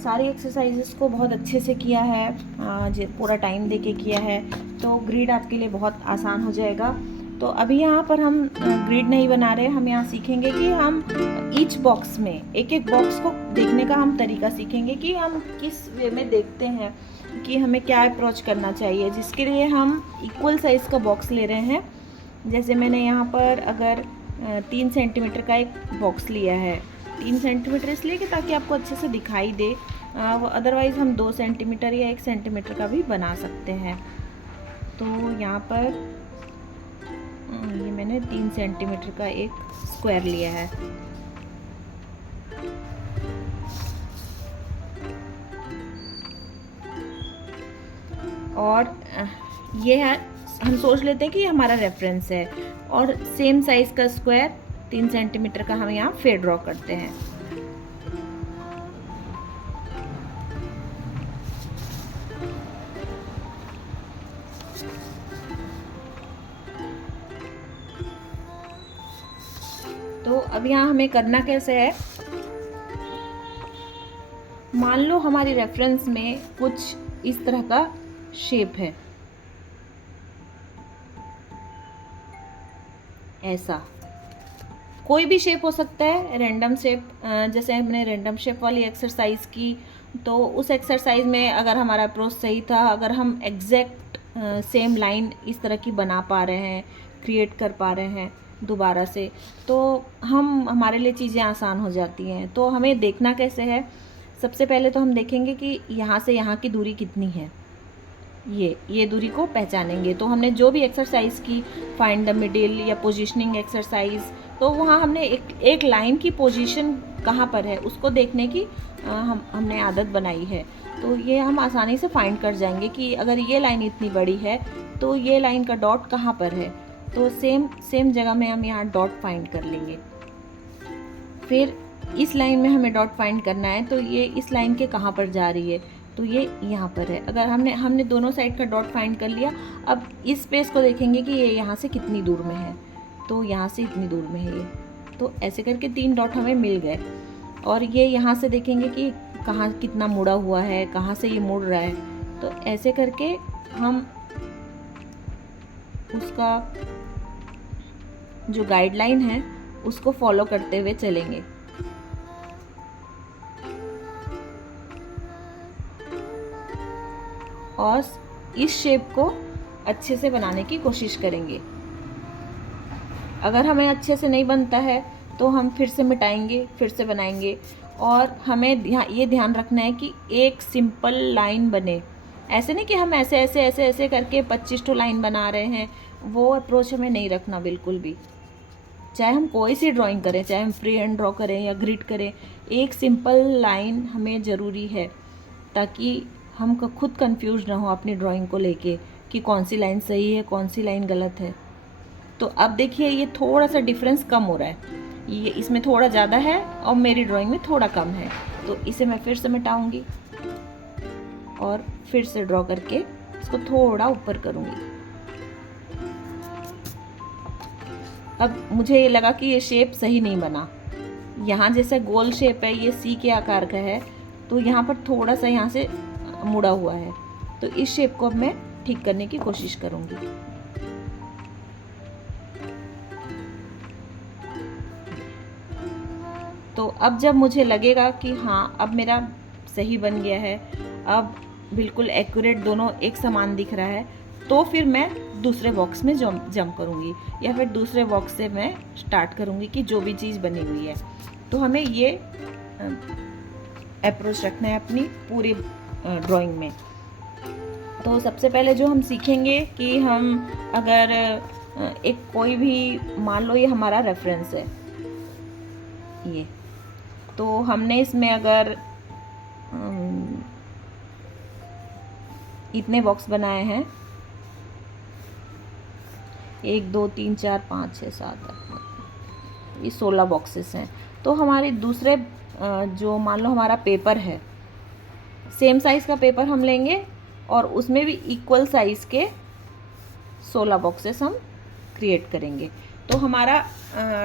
सारी एक्सरसाइजेस को बहुत अच्छे से किया है, पूरा टाइम देके किया है, तो ग्रिड आपके लिए बहुत आसान हो जाएगा। तो अभी यहाँ पर हम ग्रिड नहीं बना रहे, हम यहाँ सीखेंगे कि हम ईच बॉक्स में एक एक बॉक्स को देखने का हम तरीका सीखेंगे कि हम किस वे में देखते हैं कि हमें क्या अप्रोच करना चाहिए, जिसके लिए हम इक्वल साइज़ का बॉक्स ले रहे हैं। जैसे मैंने यहाँ पर अगर 3 सेंटीमीटर का एक बॉक्स लिया है, 3 सेंटीमीटर इसलिए कि ताकि आपको अच्छे से दिखाई दे, अदरवाइज़ हम 2 सेंटीमीटर या 1 सेंटीमीटर का भी बना सकते हैं। तो यहाँ पर ये मैंने 3 सेंटीमीटर का एक स्क्वायर लिया है। और ये है, हम सोच लेते हैं कि ये हमारा रेफरेंस है, और सेम साइज़ का स्क्वायर 3 सेंटीमीटर का हम यहाँ फिर ड्रॉ करते हैं। तो अब यहाँ हमें करना कैसे है, मान लो हमारी रेफरेंस में कुछ इस तरह का शेप है, ऐसा कोई भी शेप हो सकता है, रैंडम शेप। जैसे हमने रैंडम शेप वाली एक्सरसाइज की, तो उस एक्सरसाइज में अगर हमारा अप्रोच सही था, अगर हम एग्जैक्ट सेम लाइन इस तरह की बना पा रहे हैं, क्रिएट कर पा रहे हैं दोबारा से, तो हमारे लिए चीज़ें आसान हो जाती हैं। तो हमें देखना कैसे है, सबसे पहले तो हम देखेंगे कि यहाँ से यहाँ की दूरी कितनी है, ये दूरी को पहचानेंगे। तो हमने जो भी एक्सरसाइज की, फाइंड द मिडिल या पोजीशनिंग एक्सरसाइज, तो वहाँ हमने एक लाइन की पोजीशन कहाँ पर है उसको देखने की हमने आदत बनाई है। तो ये हम आसानी से फाइंड कर जाएंगे कि अगर ये लाइन इतनी बड़ी है तो ये लाइन का डॉट कहाँ पर है, तो सेम जगह में हम यहाँ डॉट फाइंड कर लेंगे। फिर इस लाइन में हमें डॉट फाइंड करना है, तो ये इस लाइन के कहाँ पर जा रही है, तो ये यहाँ पर है। अगर हमने दोनों साइड का डॉट फाइंड कर लिया, अब इस स्पेस को देखेंगे कि ये यहाँ से कितनी दूर में है, तो यहाँ से इतनी दूर में है ये। तो ऐसे करके 3 डॉट हमें मिल गए। और ये यहाँ से देखेंगे कि कहाँ कितना मुड़ा हुआ है, कहाँ से ये मुड़ रहा है। तो ऐसे करके हम उसका जो गाइडलाइन है उसको फॉलो करते हुए चलेंगे। और इस शेप को अच्छे से बनाने की कोशिश करेंगे। अगर हमें अच्छे से नहीं बनता है तो हम फिर से मिटाएंगे, फिर से बनाएंगे। और हमें ये ध्यान रखना है कि एक सिंपल लाइन बने, ऐसे नहीं कि हम ऐसे ऐसे ऐसे ऐसे करके 25 टू लाइन बना रहे हैं, वो अप्रोच हमें नहीं रखना बिल्कुल भी। चाहे हम कोई सी ड्राइंग करें, चाहे हम फ्री हैंड ड्रॉ करें या ग्रिड करें, एक सिंपल लाइन हमें ज़रूरी है, ताकि हम खुद कंफ्यूज ना हो अपनी ड्राइंग को लेके कि कौन सी लाइन सही है, कौन सी लाइन गलत है। तो अब देखिए ये थोड़ा सा डिफरेंस कम हो रहा है, ये इसमें थोड़ा ज़्यादा है और मेरी ड्राइंग में थोड़ा कम है। तो इसे मैं फिर से मिटाऊंगी और फिर से ड्रॉ करके इसको थोड़ा ऊपर करूंगी। अब मुझे ये लगा कि ये शेप सही नहीं बना, यहाँ जैसे गोल शेप है, ये सी के आकार का है, तो यहाँ पर थोड़ा सा यहाँ से मुड़ा हुआ है। तो इस शेप को अब मैं ठीक करने की कोशिश करूंगी। तो अब जब मुझे लगेगा कि हाँ अब मेरा सही बन गया है, अब बिल्कुल एक्यूरेट दोनों एक समान दिख रहा है, तो फिर मैं दूसरे बॉक्स में जंप करूँगी, या फिर दूसरे बॉक्स से मैं स्टार्ट करूँगी कि जो भी चीज़ बनी हुई है। तो हमें ये अप्रोच रखना है अपनी पूरी ड्राइंग में। तो सबसे पहले जो हम सीखेंगे कि हम अगर एक कोई भी, मान लो ये हमारा रेफरेंस है ये, तो हमने इसमें अगर इतने बॉक्स बनाए हैं, 1 2 3 4 5 6 7 8, ये 16 बॉक्सेस हैं। तो हमारे दूसरे जो मान लो हमारा पेपर है, सेम साइज़ का पेपर हम लेंगे और उसमें भी इक्वल साइज़ के 16 बॉक्सेस हम क्रिएट करेंगे। तो हमारा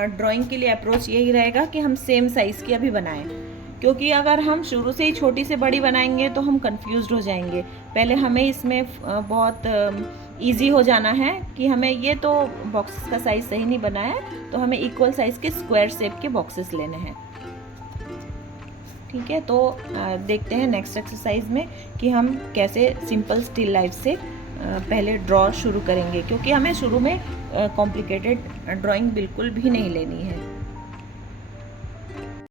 ड्राइंग के लिए अप्रोच यही रहेगा कि हम सेम साइज़ की अभी बनाएं। क्योंकि अगर हम शुरू से ही छोटी से बड़ी बनाएंगे तो हम कंफ्यूज्ड हो जाएंगे। पहले हमें इसमें बहुत इजी हो जाना है कि हमें ये तो बॉक्सेस का साइज़ सही नहीं बना है, तो हमें इक्वल साइज़ के स्क्वायर शेप के बॉक्सेस लेने हैं। ठीक है, तो देखते हैं नेक्स्ट एक्सरसाइज में कि हम कैसे सिंपल स्टिल लाइफ से पहले ड्रॉ शुरू करेंगे, क्योंकि हमें शुरू में कॉम्प्लिकेटेड ड्राइंग बिल्कुल भी नहीं लेनी है।